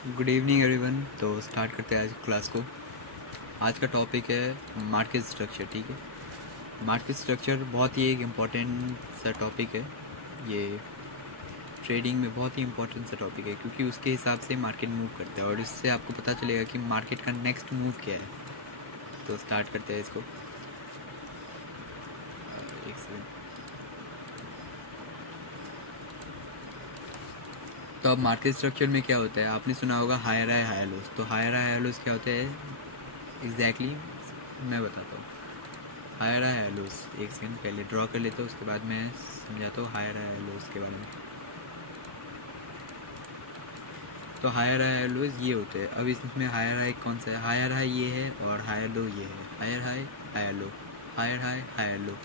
Good evening everyone. तो start करते हैं आज क्लास को। आज का टॉपिक है मार्केट स्ट्रक्चर। ठीक है, मार्केट स्ट्रक्चर बहुत ही एक इम्पॉर्टेंट सा टॉपिक है। ये ट्रेडिंग में बहुत ही इम्पोर्टेंट सा टॉपिक है क्योंकि उसके हिसाब से मार्केट मूव करता है और इससे आपको पता चलेगा कि मार्केट का नेक्स्ट मूव क्या है। तो स्टार्ट करते हैं इसको। एक सेकेंड। तो अब मार्केट स्ट्रक्चर में क्या होता है, आपने सुना होगा हायर हाई हायर लोस। तो हायर हाई हायर लोस क्या होता है एग्जैक्टली मैं बताता हूँ। हायर हाई हायर लोस, एक सेकंड पहले ड्रॉ कर लेता हूँ, उसके बाद मैं समझाता हूँ हायर हाई हायर लोस के बारे में। तो हायर हाई हायर लोस ये होते हैं। अब इसमें हायर हाई कौन सा है, हायर हाई ये है और हायर लो ये है। Higher high higher low, higher high higher low.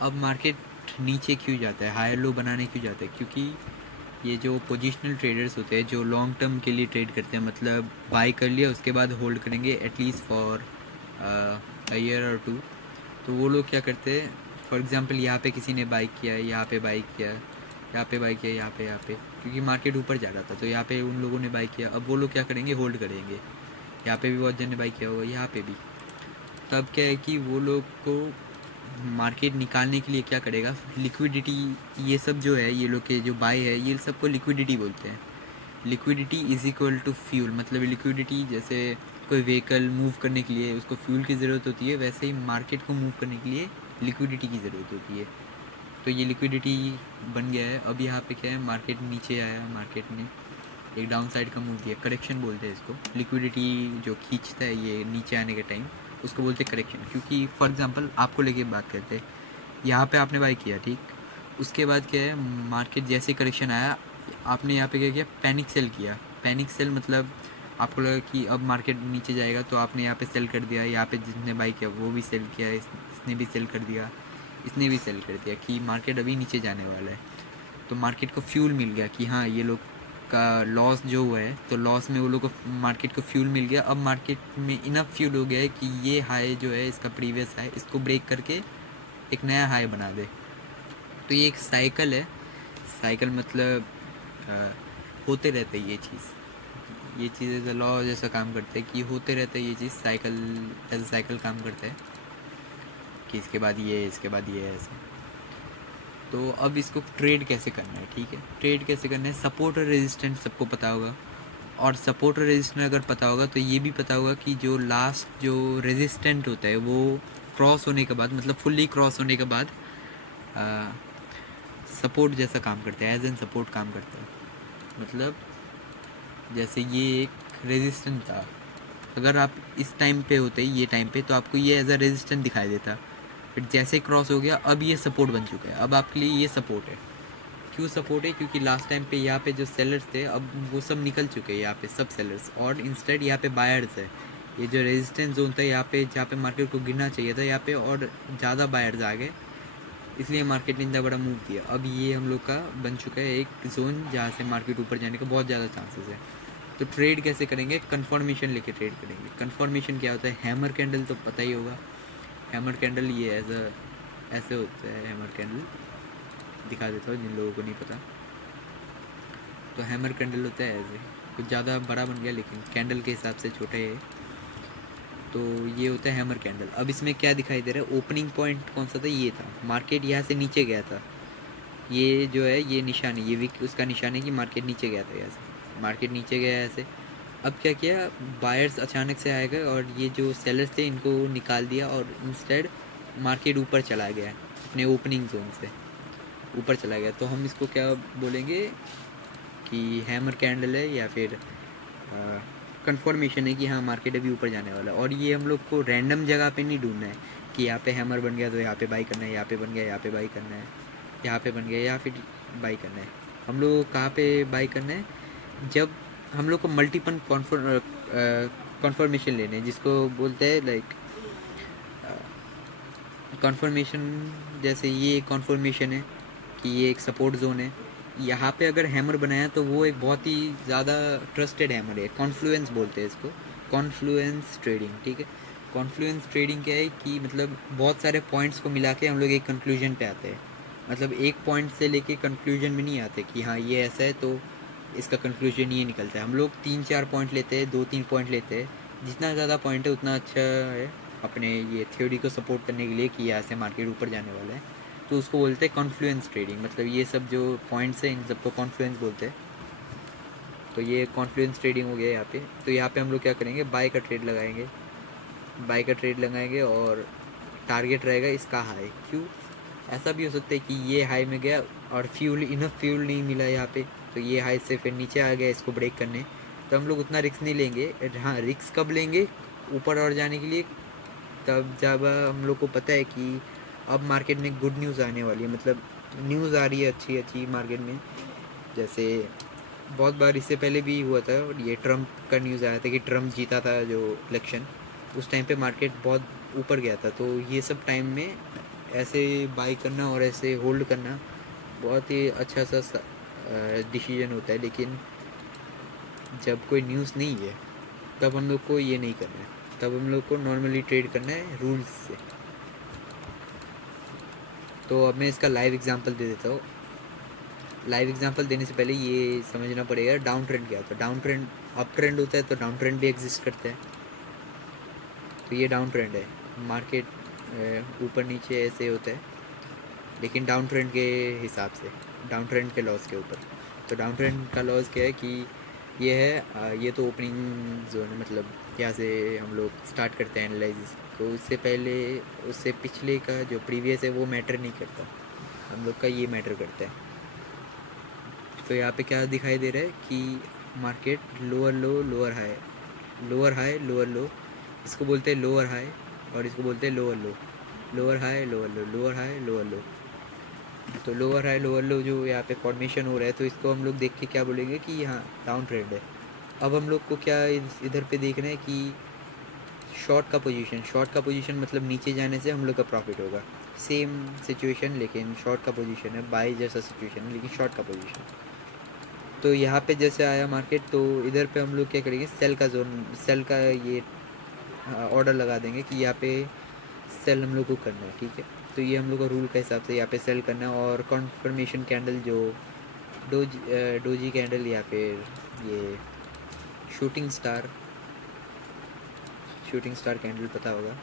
अब मार्केट नीचे क्यों जाता है, हायर लो बनाने क्यों जाता है, क्योंकि ये जो पोजिशनल ट्रेडर्स होते हैं जो लॉन्ग टर्म के लिए ट्रेड करते हैं, मतलब बाई कर लिया उसके बाद होल्ड करेंगे एटलीस्ट फॉर अ ईयर और टू। तो वो लोग क्या करते हैं, फॉर एग्ज़ाम्पल यहाँ पे किसी ने बाई किया, यहाँ पे बाई किया, यहाँ पे बाई किया, यहाँ पे क्योंकि मार्केट ऊपर जा रहा था तो यहाँ पे उन लोगों ने बाई किया। अब वो लोग क्या करेंगे, होल्ड करेंगे। यहाँ पे भी बहुत जन ने बाई किया होगा, यहाँ पे भी। तब क्या है कि वो लोग को मार्केट निकालने के लिए क्या करेगा, लिक्विडिटी, ये सब जो है ये लोग के जो बाय है ये सबको लिक्विडिटी बोलते हैं। Liquidity is equal to fuel. मतलब लिक्विडिटी जैसे कोई व्हीकल मूव करने के लिए उसको फ्यूल की ज़रूरत होती है, वैसे ही मार्केट को मूव करने के लिए लिक्विडिटी की ज़रूरत होती है। तो ये लिक्विडिटी बन गया है। अब यहाँ पे क्या है, मार्केट नीचे आया, मार्केट ने एक डाउन साइड का मूव दिया, करेक्शन बोलते हैं इसको। लिक्विडिटी जो खींचता है ये नीचे आने के टाइम, उसको बोलते हैं करेक्शन। क्योंकि फॉर एग्जांपल आपको लेके बात करते हैं, यहाँ पे आपने बाई किया, ठीक। उसके बाद क्या है, मार्केट जैसे करेक्शन आया आपने यहाँ पे क्या किया, पैनिक सेल किया। पैनिक सेल मतलब आपको लगा कि अब मार्केट नीचे जाएगा तो आपने यहाँ पे सेल कर दिया। यहाँ पे जिसने बाई किया वो भी सेल किया, इसने भी सेल कर दिया, इसने भी सेल कर दिया कि मार्केट अभी नीचे जाने वाला है। तो मार्केट को फ्यूल मिल गया कि हाँ ये लोग का लॉस जो हुआ है, तो लॉस में वो लोग को मार्केट को फ्यूल मिल गया। अब मार्केट में इनफ फ्यूल हो गया है कि ये हाई जो है इसका प्रीवियस हाई, इसको ब्रेक करके एक नया हाई बना दे। तो ये एक साइकिल है। साइकिल मतलब अ, होते रहते ये चीज़, ये चीज़ एज अ लॉ जैसा काम करते हैं कि होते रहते हैं ये चीज़, साइकिल एज अ साइकिल काम करता है कि इसके बाद ये, इसके बाद ये, ऐसे। तो अब इसको ट्रेड कैसे करना है, ठीक है, ट्रेड कैसे करना है। सपोर्ट और रेजिस्टेंस सबको पता होगा, और सपोर्ट और रेजिस्टेंस अगर पता होगा तो ये भी पता होगा कि जो लास्ट जो रेजिस्टेंट होता है वो क्रॉस होने के बाद, मतलब फुल्ली क्रॉस होने के बाद सपोर्ट जैसा काम करता है, एज एन सपोर्ट काम करता है। मतलब जैसे ये एक रेजिस्टेंट था, अगर आप इस टाइम पे होते ये टाइम पे तो आपको ये एज अ रेजिस्टेंट दिखाई देता। बट जैसे क्रॉस हो गया अब ये सपोर्ट बन चुका है, अब आपके लिए ये सपोर्ट है। क्यों सपोर्ट है, क्योंकि लास्ट टाइम पे यहाँ पे जो सेलर्स थे अब वो सब निकल चुके हैं, यहाँ पे सब सेलर्स, और इंस्टेड यहाँ पे बायर्स है। ये जो रेजिस्टेंस जोन था यहाँ पे, जहाँ पे मार्केट को गिरना चाहिए था, यहाँ पे और ज़्यादा बायर्स आ गए, इसलिए मार्केट ने इतना बड़ा मूव किया। अब ये हम लोग का बन चुका है एक जोन जहाँ से मार्केट ऊपर जाने का बहुत ज़्यादा चांसेस है। तो ट्रेड कैसे करेंगे, कन्फर्मेशन लेके ट्रेड करेंगे। कन्फर्मेशन क्या होता है, हैमर कैंडल तो पता ही होगा। हैमर कैंडल ये एज अ ऐसे होता है, हैमर कैंडल दिखा देता हूँ जिन लोगों को नहीं पता। तो हैमर कैंडल होता है ऐसे, कुछ ज़्यादा बड़ा बन गया लेकिन कैंडल के हिसाब से छोटा है। तो ये होता है हैमर कैंडल। अब इसमें क्या दिखाई दे रहा है, ओपनिंग पॉइंट कौन सा था, ये था। मार्केट यहाँ से नीचे गया था, ये जो है ये निशान है, ये वीक उसका निशान है कि मार्केट नीचे गया था यहाँ से, मार्केट नीचे गया ऐसे। अब क्या किया, बायर्स अचानक से आए गए और ये जो सेलर्स थे इनको निकाल दिया, और इंस्टेड मार्केट ऊपर चला गया अपने ओपनिंग जोन से, ऊपर चला गया। तो हम इसको क्या बोलेंगे कि हैमर कैंडल है, या फिर कंफर्मेशन है कि हाँ मार्केट अभी ऊपर जाने वाला है। और ये हम लोग को रैंडम जगह पे नहीं ढूंढना है कि यहाँ पे हैमर बन गया तो यहाँ पे बाई करना है, यहाँ पे बन गया यहाँ पे बाई करना है, यहाँ पे बन गया यहाँ फिर बाई करना है। हम लोग को कहाँ पे बाई करना है, जब हम लोग को मल्टीपल कॉन्फर्मेशन लेने हैं, जिसको बोलते हैं लाइक कॉन्फर्मेशन। जैसे ये एक कॉन्फर्मेशन है कि ये एक सपोर्ट जोन है, यहाँ पे अगर हैमर बनाया तो वो एक बहुत ही ज़्यादा ट्रस्टेड हैमर है, कॉन्फ्लुएंस बोलते हैं इसको, कॉन्फ्लुएंस ट्रेडिंग, ठीक है। कॉन्फ्लुएंस ट्रेडिंग क्या है कि मतलब बहुत सारे पॉइंट्स को मिला के हम लोग एक कंक्लूजन पे आते हैं। मतलब एक पॉइंट से लेके कंक्लूजन में नहीं आते कि हाँ ये ऐसा है तो इसका कंक्लूजन ये निकलता है। हम लोग 3-4 पॉइंट लेते हैं, 2-3 पॉइंट लेते हैं, जितना ज़्यादा पॉइंट है उतना अच्छा है अपने ये थ्योरी को सपोर्ट करने के लिए कि यहाँ से मार्केट ऊपर जाने वाला है। तो उसको बोलते हैं कॉन्फ्लुएंस ट्रेडिंग, मतलब ये सब जो पॉइंट्स हैं इन सबको कॉन्फ्लुएंस बोलते हैं। तो ये कॉन्फ्लुएंस ट्रेडिंग हो गया यहाँ पे। तो यहाँ पे हम लोग क्या करेंगे, बाय का ट्रेड लगाएंगे और टारगेट रहेगा इसका हाई। क्यों? ऐसा भी हो सकता है कि ये हाई में गया और इनफ फ्यूल नहीं मिला यहाँ पे, तो ये हाई से फिर नीचे आ गया इसको ब्रेक करने। तो हम लोग उतना रिस्क नहीं लेंगे। हाँ, रिस्क कब लेंगे ऊपर और जाने के लिए, तब जब हम लोग को पता है कि अब मार्केट में गुड न्यूज़ आने वाली है, मतलब न्यूज़ आ रही है अच्छी अच्छी मार्केट में। जैसे बहुत बार इससे पहले भी हुआ था, ये ट्रम्प का न्यूज़ आया था कि ट्रम्प जीता था जो इलेक्शन, उस टाइम पे मार्केट बहुत ऊपर गया था। तो ये सब टाइम में ऐसे बाई करना और ऐसे होल्ड करना बहुत ही अच्छा सा डिसीजन होता है। लेकिन जब कोई न्यूज़ नहीं है तब हम लोग को ये नहीं करना है, तब हम लोग को नॉर्मली ट्रेड करना है रूल्स से। तो अब मैं इसका लाइव एग्जांपल दे देता हूँ। लाइव एग्जांपल देने से पहले ये समझना पड़ेगा डाउन ट्रेंड क्या होता है। डाउन ट्रेंड, अप ट्रेंड होता है तो डाउन ट्रेंड भी एग्जिस्ट करता है। तो ये डाउन ट्रेंड है, मार्केट ऊपर नीचे ऐसे होता है, लेकिन डाउन ट्रेंड के हिसाब से, डाउन ट्रेंड के लॉस के ऊपर। तो डाउन ट्रेंड का लॉस क्या है कि ये है, ये तो ओपनिंग जोन है, मतलब यहाँ से हम लोग स्टार्ट करते हैं एनालिसिस। तो उससे पहले, उससे पिछले का जो प्रीवियस है वो मैटर नहीं करता, हम लोग का ये मैटर करता है। तो यहाँ पे क्या दिखाई दे रहा है कि मार्केट लोअर लो lower high, lower high lower लो, इसको बोलते हैं लोअर हाई और इसको बोलते हैं लोअर लो, लोअर हाई लोअर लो, लोअर हाई लोअर लो। तो लोअर हाई लोअर लो जो यहाँ पे फॉर्मेशन हो रहा है, तो इसको हम लोग देख के क्या बोलेंगे कि यहाँ डाउन ट्रेंड है। अब हम लोग को क्या इधर पे देखना है कि शॉर्ट का पोजीशन मतलब नीचे जाने से हम लोग का प्रॉफिट होगा। सेम सिचुएशन लेकिन शॉर्ट का पोजीशन है, बाई जैसा सिचुएशन है लेकिन शॉर्ट का पोजीशन। तो यहाँ पे जैसे आया मार्केट, तो इधर पे हम लोग क्या करेंगे, सेल का ये ऑर्डर लगा देंगे कि यहाँ पे सेल हम लोग को करना है, ठीक है। तो ये हम लोग का रूल के हिसाब से यहाँ पे सेल करना है। और कॉन्फर्मेशन कैंडल जो डोजी कैंडल या फिर ये शूटिंग स्टार कैंडल पता होगा,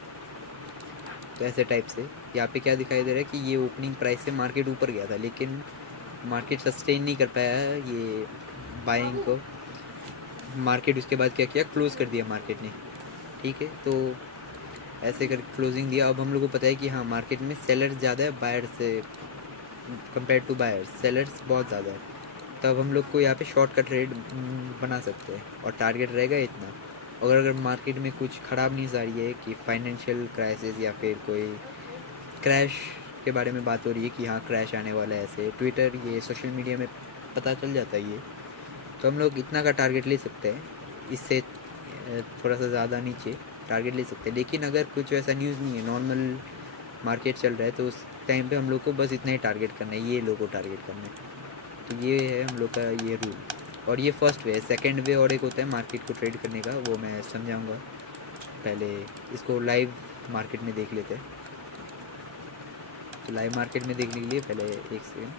तो ऐसे टाइप से यहाँ पे क्या दिखाई दे रहा है कि ये ओपनिंग प्राइस से मार्केट ऊपर गया था, लेकिन मार्केट सस्टेन नहीं कर पाया है ये बाइंग को। मार्केट उसके बाद क्या किया, क्लोज़ कर दिया मार्केट ने, ठीक है। तो ऐसे कर क्लोजिंग दिया। अब हम लोग को पता है कि हाँ मार्केट में सेलर्स ज़्यादा है बायर से कंपेयर टू बायर्स, सेलर्स बहुत ज़्यादा है। तब हम लोग को यहाँ पे शॉर्ट का ट्रेड बना सकते हैं और टारगेट रहेगा इतना। अगर मार्केट में कुछ ख़राब न्यूज़ आ रही है कि फाइनेंशियल क्राइसिस या फिर कोई क्रैश के बारे में बात हो रही है कि हाँ क्रैश आने वाला है, ऐसे ट्विटर ये सोशल मीडिया में पता चल जाता है ये, तो हम लोग इतना का टारगेट ले सकते हैं। इससे थोड़ा सा ज़्यादा नीचे टारगेट ले सकते हैं। लेकिन अगर कुछ ऐसा न्यूज़ नहीं है, नॉर्मल मार्केट चल रहा है, तो उस टाइम पे हम लोग को बस इतना ही टारगेट करना है, ये लो को टारगेट करना है। तो ये है हम लोग का ये रूल। और ये फर्स्ट वे है। सेकंड वे और एक होता है मार्केट को ट्रेड करने का, वो मैं समझाऊंगा। पहले इसको लाइव मार्केट में देख लेते हैं। तो लाइव मार्केट में देखने के लिए पहले एक सेकेंड।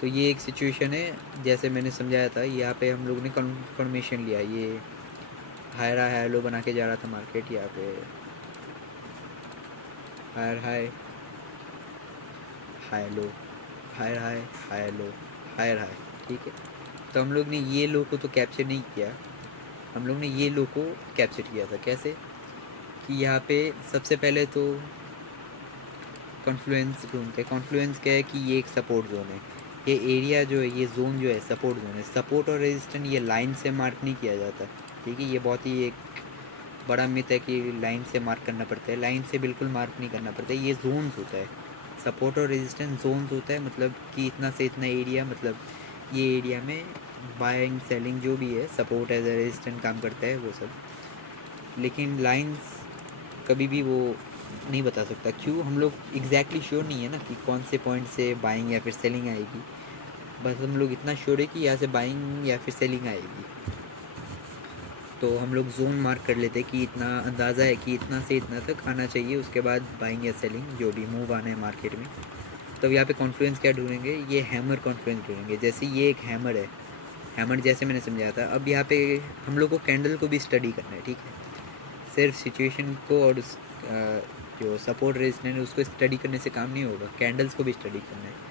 तो ये एक सिचुएशन है जैसे मैंने समझाया था। यहाँ पे हम लोग ने कन्फर्मेशन लिया, ये हायर लो बना के जा रहा था मार्केट। यहाँ पे higher high high low, higher high higher low, higher high, ठीक है। तो हम लोग ने ये लो को तो कैप्चर नहीं किया, हम लोग ने ये लो को कैप्चर किया था। कैसे कि यहाँ पे सबसे पहले तो कॉन्फ्लुएंस ढूंढते। कॉन्फ्लुएंस क्या है कि ये एक सपोर्ट जोन है, ये एरिया जो है, ये जोन जो है सपोर्ट जोन है। सपोर्ट और रेजिस्टेंस ये लाइन से मार्क नहीं किया जाता, ठीक है। ये बहुत ही एक बड़ा मिथ है कि लाइन से मार्क करना पड़ता है, लाइन से बिल्कुल मार्क नहीं करना पड़ता है। ये जोन्स होता है, सपोर्ट और रेजिस्टेंस जोन्स होता है, मतलब कि इतना से इतना एरिया, मतलब ये एरिया में बाइंग सेलिंग जो भी है, सपोर्ट एज ए रेजिस्टेंस काम करता है वो सब। लेकिन लाइंस कभी भी वो नहीं बता सकता। क्यों? हम लोग एग्जैक्टली श्योर नहीं है ना कि कौन से पॉइंट से बाइंग या फिर सेलिंग आएगी। बस हम लोग इतना श्योर है कि यहाँ से बाइंग या फिर सेलिंग आएगी। तो हम लोग जोन मार्क कर लेते हैं कि इतना अंदाज़ा है कि इतना से इतना तक आना चाहिए, उसके बाद बाइंग या सेलिंग जो भी मूव आना है मार्केट में। तो यहाँ पे कॉन्फ्लुएंस क्या ढूंढेंगे, ये हैमर कॉन्फ्लुएंस ढूंढेंगे। जैसे ये एक हैमर है, हैमर जैसे मैंने समझाया था। अब यहाँ पे हम लोग को कैंडल को भी स्टडी करना है, ठीक है। सिर्फ सिचुएशन को और उस जो सपोर्ट रेजिस्टेंस है उसको स्टडी करने से काम नहीं होगा, कैंडल्स को भी स्टडी करना है।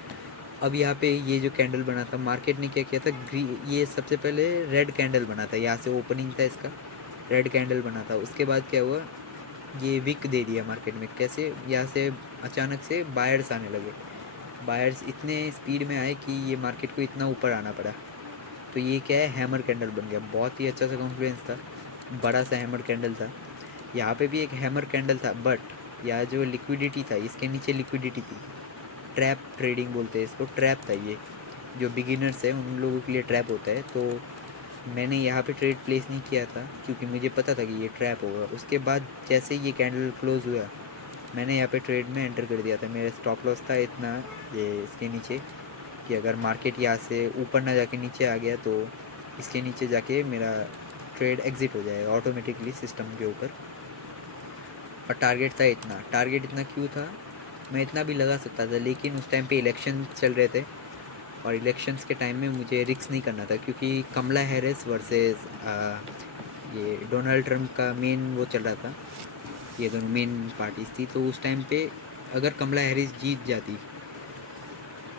अब यहाँ पे ये जो कैंडल बना था, मार्केट ने क्या किया था, ये सबसे पहले रेड कैंडल बना था, यहाँ से ओपनिंग था इसका, रेड कैंडल बना था। उसके बाद क्या हुआ, ये विक दे दिया मार्केट में। कैसे, यहाँ से अचानक से बायर्स आने लगे। बायर्स इतने स्पीड में आए कि ये मार्केट को इतना ऊपर आना पड़ा। तो ये क्या है, हैमर कैंडल बन गया। बहुत ही अच्छा सा कॉन्फ्लुएंस था, बड़ा सा हैमर कैंडल था। यहाँ पे भी एक हैमर कैंडल था, बट यहाँ जो लिक्विडिटी था, इसके नीचे लिक्विडिटी थी। ट्रैप ट्रेडिंग बोलते हैं इसको, ट्रैप था ये। जो बिगिनर्स है उन लोगों के लिए ट्रैप होता है। तो मैंने यहाँ पे ट्रेड प्लेस नहीं किया था क्योंकि मुझे पता था कि ये ट्रैप होगा। उसके बाद जैसे ये कैंडल क्लोज हुआ, मैंने यहाँ पे ट्रेड में एंटर कर दिया था। मेरा स्टॉप लॉस था इतना, ये इसके नीचे, कि अगर मार्केट यहाँ से ऊपर ना जाके नीचे आ गया तो इसके नीचे जाके मेरा ट्रेड एग्ज़िट हो जाएगा ऑटोमेटिकली सिस्टम के ऊपर। और टारगेट था इतना। टारगेट इतना क्यों था, मैं इतना भी लगा सकता था, लेकिन उस टाइम पे इलेक्शन चल रहे थे और इलेक्शंस के टाइम में मुझे रिस्क नहीं करना था, क्योंकि कमला हैरिस वर्सेस ये डोनाल्ड ट्रम्प का मेन वो चल रहा था। ये दोनों मेन पार्टीज थी। तो उस टाइम पे अगर कमला हैरिस जीत जाती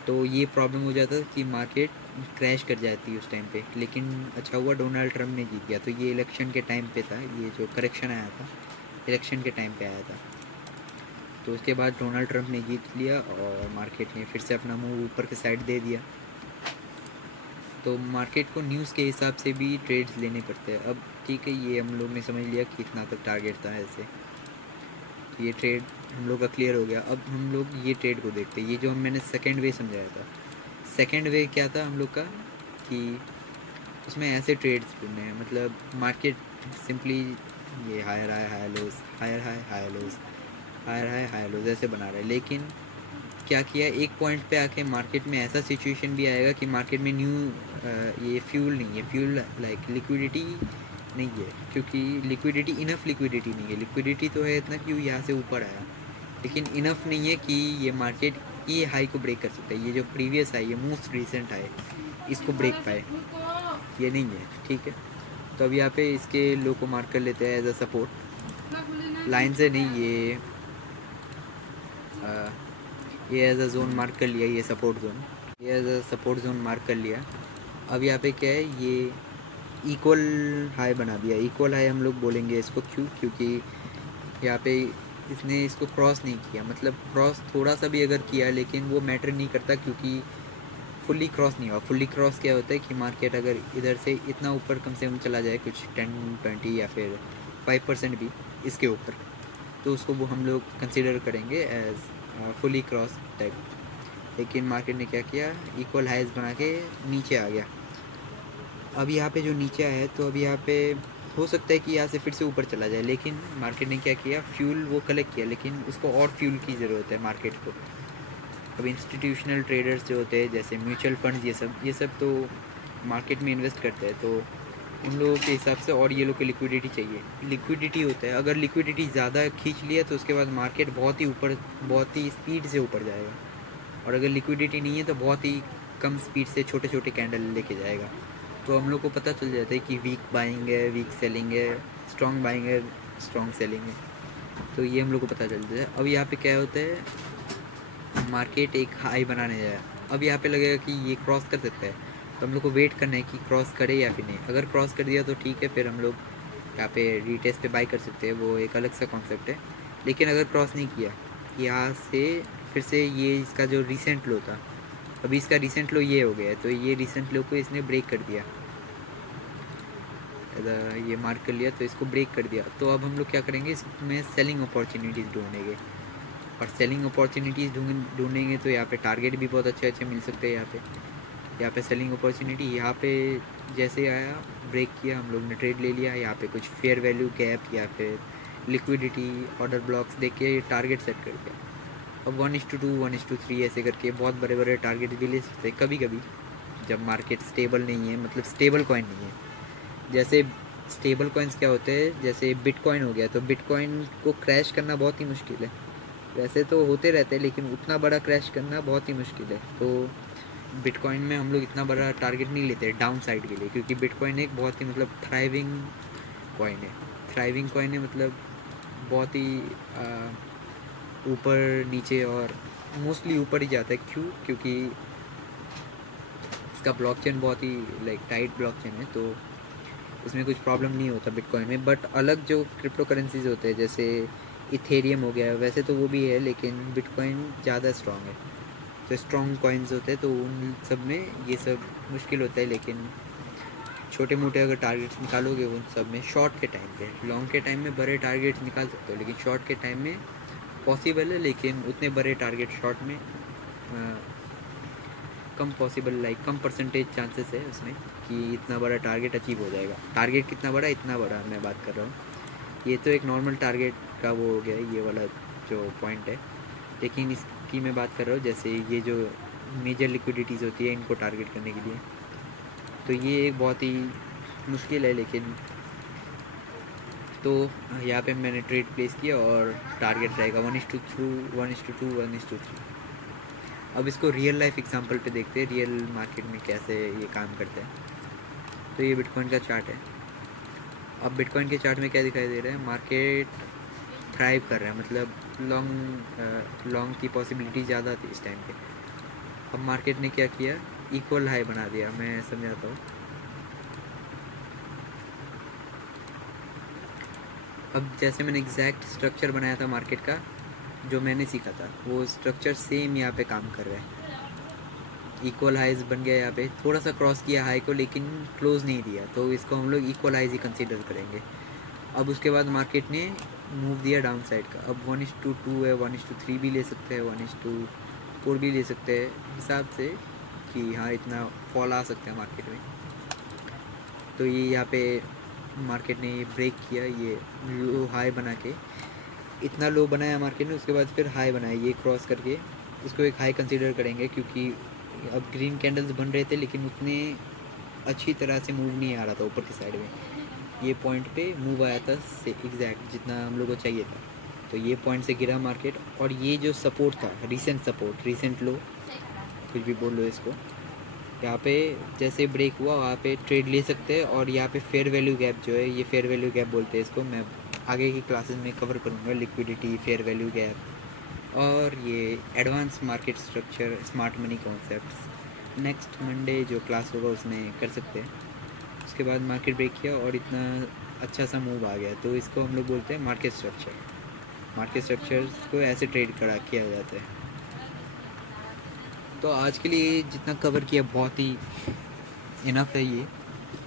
तो ये प्रॉब्लम हो जाता कि मार्केट क्रैश कर जाती उस टाइम पे। लेकिन अच्छा हुआ डोनाल्ड ट्रम्प ने जीत गया। तो ये इलेक्शन के टाइम पे था, ये जो करेक्शन आया था इलेक्शन के टाइम पे आया था। तो उसके बाद डोनाल्ड ट्रम्प ने जीत लिया और मार्केट ने फिर से अपना मुंह ऊपर के साइड दे दिया। तो मार्केट को न्यूज़ के हिसाब से भी ट्रेड्स लेने पड़ते हैं। अब ठीक है, ये हम लोग ने समझ लिया कि इतना तक टारगेट था ऐसे। ये ट्रेड हम लोग का क्लियर हो गया। अब हम लोग ये ट्रेड को देखते हैं, ये जो मैंने सेकेंड वे समझाया था। सेकेंड वे क्या था हम लोग का, कि उसमें ऐसे ट्रेड्स ढूंढने हैं, मतलब मार्केट सिंपली ये हायर हाई हाई लोज, हायर हाई हाई लोज, हायर हाई हाई लोज ऐसे बना रहा है। लेकिन क्या किया, एक पॉइंट पे आके मार्केट में ऐसा सिचुएशन भी आएगा कि मार्केट में ये फ्यूल नहीं है, फ्यूल लाइक लिक्विडिटी नहीं है, क्योंकि लिक्विडिटी इनफ लिक्विडिटी नहीं है। लिक्विडिटी तो है इतना कि यहाँ से ऊपर आया, लेकिन इनफ नहीं है कि ये मार्केट ये हाई को ब्रेक कर सकता है। ये जो प्रीवियस हाई है, मोस्ट रिसेंट हाई, इसको ब्रेक पाए, ये नहीं है, ठीक है। तो अब यहाँ पे इसके लो को मार्क कर लेते हैं एज अ सपोर्ट। लाइन से नहीं, ये एज अ जोन मार्क कर लिया, ये सपोर्ट जोन, ये as a support zone mark कर लिया। अब यहाँ पे क्या है, ये इक्वल हाई बना दिया। इक्वल हाई हम लोग बोलेंगे इसको, क्योंकि यहाँ पे इसने इसको क्रॉस नहीं किया, मतलब क्रॉस थोड़ा सा भी अगर किया लेकिन वो मैटर नहीं करता, क्योंकि फुल्ली क्रॉस नहीं हुआ। फुल्ली क्रॉस क्या होता है कि मार्केट अगर इधर से इतना ऊपर कम से कम चला जाए, कुछ 10-20 या फिर 5% भी इसके ऊपर, तो उसको वो हम लोग कंसिडर करेंगे एज फुली क्रॉस टाइप। लेकिन मार्केट ने क्या किया, इक्वल हाइज बना के नीचे आ गया। अब यहाँ पे जो नीचे आया है, तो अब यहाँ पे हो सकता है कि यहाँ से फिर से ऊपर चला जाए, लेकिन मार्केट ने क्या किया, फ्यूल वो कलेक्ट किया, लेकिन उसको और फ्यूल की ज़रूरत है मार्केट को। अब इंस्टीट्यूशनल ट्रेडर्स जो होते हैं, जैसे म्यूचुअल फंड्स, ये सब तो मार्केट में इन्वेस्ट करते हैं, तो उन लोगों के हिसाब से और ये लोग को लिक्विडिटी चाहिए। लिक्विडिटी होता है, अगर लिक्विडिटी ज़्यादा खींच लिया तो उसके बाद मार्केट बहुत ही ऊपर, बहुत ही स्पीड से ऊपर जाएगा। और अगर लिक्विडिटी नहीं है तो बहुत ही कम स्पीड से छोटे छोटे कैंडल लेके जाएगा। तो हम लोग को पता चल जाता है कि वीक बाइंग है, वीक सेलिंग है, स्ट्रॉन्ग बाइंग है, स्ट्रॉन्ग सेलिंग है। तो ये हम लोग को पता चल जाता है। अब यहाँ पे क्या होता है, मार्केट एक हाई बनाने जाए। अब यहाँ पे लगेगा कि ये क्रॉस कर सकता है, तो हम लोग को वेट करना है कि क्रॉस करे या फिर नहीं। अगर क्रॉस कर दिया तो ठीक है, फिर हम लोग यहाँ पे रीटेस्ट पे बाई कर सकते हैं, वो एक अलग सा कॉन्सेप्ट है। लेकिन अगर क्रॉस नहीं किया, यहाँ से फिर से ये इसका जो रिसेंट लो था, अभी इसका रिसेंट लो ये हो गया है, तो ये रिसेंट लो को इसने ब्रेक कर दिया, ये मार्क कर लिया, तो इसको ब्रेक कर दिया। तो अब हम लोग क्या करेंगे, इसमें सेलिंग अपॉर्चुनिटीज़ ढूंढेंगे। और सेलिंग अपॉर्चुनिटीज़ ढूंढेंगे तो यहाँ पे टारगेट भी बहुत अच्छे अच्छे मिल सकते हैं। यहाँ पे सेलिंग अपॉर्चुनिटी, यहाँ पे जैसे आया ब्रेक किया, हम लोग ने ट्रेड ले लिया। यहाँ पे कुछ फेयर वैल्यू गैप या फिर लिक्विडिटी ऑर्डर ब्लॉक्स देख के टारगेट सेट कर दिया। अब 1:2, 1:3 ऐसे करके बहुत बड़े बड़े टारगेट भी ले सकते हैं कभी कभी, जब मार्केट स्टेबल नहीं है, मतलब स्टेबल कॉइन नहीं है। जैसे स्टेबल कॉइन्स क्या होते हैं, जैसे बिटकॉइन हो गया, तो बिटकॉइन को क्रैश करना बहुत ही मुश्किल है। वैसे तो होते रहते हैं, लेकिन उतना बड़ा क्रैश करना बहुत ही मुश्किल है। तो बिटकॉइन में हम लोग इतना बड़ा टारगेट नहीं लेते डाउन साइड के लिए, क्योंकि बिटकॉइन एक बहुत ही मतलब थ्राइविंग कॉइन है। थ्राइविंग कॉइन है मतलब बहुत ही ऊपर नीचे, और मोस्टली ऊपर ही जाता है। क्यों? क्योंकि इसका ब्लॉकचेन बहुत ही लाइक टाइट ब्लॉकचेन है, तो इसमें कुछ प्रॉब्लम नहीं होता बिटकॉइन में। बट अलग जो क्रिप्टो करेंसीज होते हैं जैसे इथेरियम हो गया, वैसे तो वो भी है, लेकिन बिटकॉइन ज़्यादा स्ट्रॉन्ग है। तो स्ट्रॉन्ग कॉइन्स होते हैं, तो उन सब में ये सब मुश्किल होता है। लेकिन छोटे मोटे अगर टारगेट्स निकालोगे उन सब में शॉर्ट के टाइम पे, लॉन्ग के टाइम में बड़े टारगेट्स निकाल सकते हो, लेकिन शॉर्ट के टाइम में पॉसिबल है, लेकिन उतने बड़े टारगेट शॉर्ट में कम पॉसिबल, लाइक कम परसेंटेज चांसेस है उसमें कि इतना बड़ा टारगेट अचीव हो जाएगा। टारगेट कितना बड़ा, इतना बड़ा मैं बात कर रहा हूँ। ये तो एक नॉर्मल टारगेट का वो हो गया, ये वाला जो पॉइंट है। लेकिन इसकी मैं बात कर रहा हूँ जैसे ये जो मेजर लिक्विडिटीज़ होती है इनको टारगेट करने के लिए, तो ये एक बहुत ही मुश्किल है। लेकिन तो यहाँ पे मैंने ट्रेड प्लेस किया और टारगेट रहेगा 1:2, 1:2, 1:3। अब इसको रियल लाइफ एग्जांपल पे देखते हैं, रियल मार्केट में कैसे ये काम करता है। तो ये बिटकॉइन का चार्ट है। अब बिटकॉइन के चार्ट में क्या दिखाई दे रहा है, मार्केट थ्राइव कर रहा है, मतलब लॉन्ग की पॉसिबिलिटी ज़्यादा थी इस टाइम पे। अब मार्केट ने क्या किया, इक्वल हाई बना दिया। मैं समझाता हूँ। अब जैसे मैंने एग्जैक्ट स्ट्रक्चर बनाया था मार्केट का, जो मैंने सीखा था, वो स्ट्रक्चर सेम यहाँ पे काम कर रहा है। इक्वल हाइज बन गया, यहाँ पे थोड़ा सा क्रॉस किया हाई को, लेकिन क्लोज नहीं दिया, तो इसको हम लोग इक्वल हाइज ही कंसीडर करेंगे। अब उसके बाद मार्केट ने मूव दिया डाउन साइड का। अब 1:2 है, 1:3 भी ले सकते हैं, 1:4 भी ले सकते हैं, हिसाब से कि हाँ इतना फॉल आ सकता है मार्केट में। तो ये यहाँ पे मार्केट ने ये ब्रेक किया, ये लो हाई बना के, इतना लो बनाया मार्केट ने, उसके बाद फिर हाई बनाया ये क्रॉस करके। इसको एक हाई कंसीडर करेंगे, क्योंकि अब ग्रीन कैंडल्स बन रहे थे, लेकिन उतने अच्छी तरह से मूव नहीं आ रहा था ऊपर की साइड में। ये पॉइंट पे मूव आया था से एग्जैक्ट जितना हम लोग को चाहिए था। तो ये पॉइंट से गिरा मार्केट, और ये जो सपोर्ट था, रीसेंट सपोर्ट, रीसेंट लो, कुछ भी बोल लो इसको, यहाँ पे जैसे ब्रेक हुआ वहाँ पे ट्रेड ले सकते हैं। और यहाँ पे फेयर वैल्यू गैप जो है, ये फेयर वैल्यू गैप बोलते हैं इसको, मैं आगे की क्लासेस में कवर करूँगा, लिक्विडिटी, फेयर वैल्यू गैप, और ये advance market structure, smart money concepts next Monday जो क्लास होगा उसमें कर सकते हैं। उसके बाद मार्केट ब्रेक किया और इतना अच्छा सा मूव आ गया, तो इसको हम लोग बोलते हैं मार्केट स्ट्रक्चर। मार्केट स्ट्रक्चर्स को ऐसे ट्रेड करा किया जाता है। तो आज के लिए जितना कवर किया बहुत ही इनफ है। ये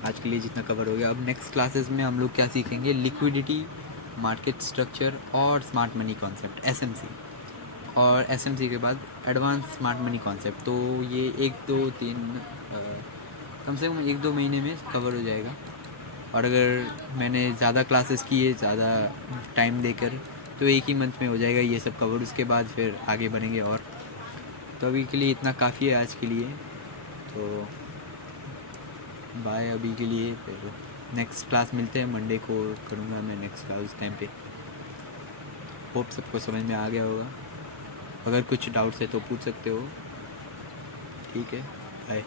आज के लिए जितना कवर हो गया। अब नेक्स्ट क्लासेस में हम लोग क्या सीखेंगे, लिक्विडिटी, मार्केट स्ट्रक्चर और स्मार्ट मनी कॉन्सेप्ट, एसएमसी। और एसएमसी के बाद एडवांस स्मार्ट मनी कॉन्सेप्ट। तो ये 1, 2, 3 कम से कम 1-2 महीने में कवर हो जाएगा। और अगर मैंने ज़्यादा क्लासेस किए, ज़्यादा टाइम देकर, तो एक ही मंथ में हो जाएगा ये सब कवर। उसके बाद फिर आगे बढ़ेंगे। और तो अभी के लिए इतना काफ़ी है आज के लिए। तो बाय अभी के लिए, फिर नेक्स्ट क्लास मिलते हैं मंडे को, करूँगा मैं नेक्स्ट क्लास उस टाइम पे। होप सबको समझ में आ गया होगा। अगर कुछ डाउट्स है तो पूछ सकते हो। ठीक है, बाय।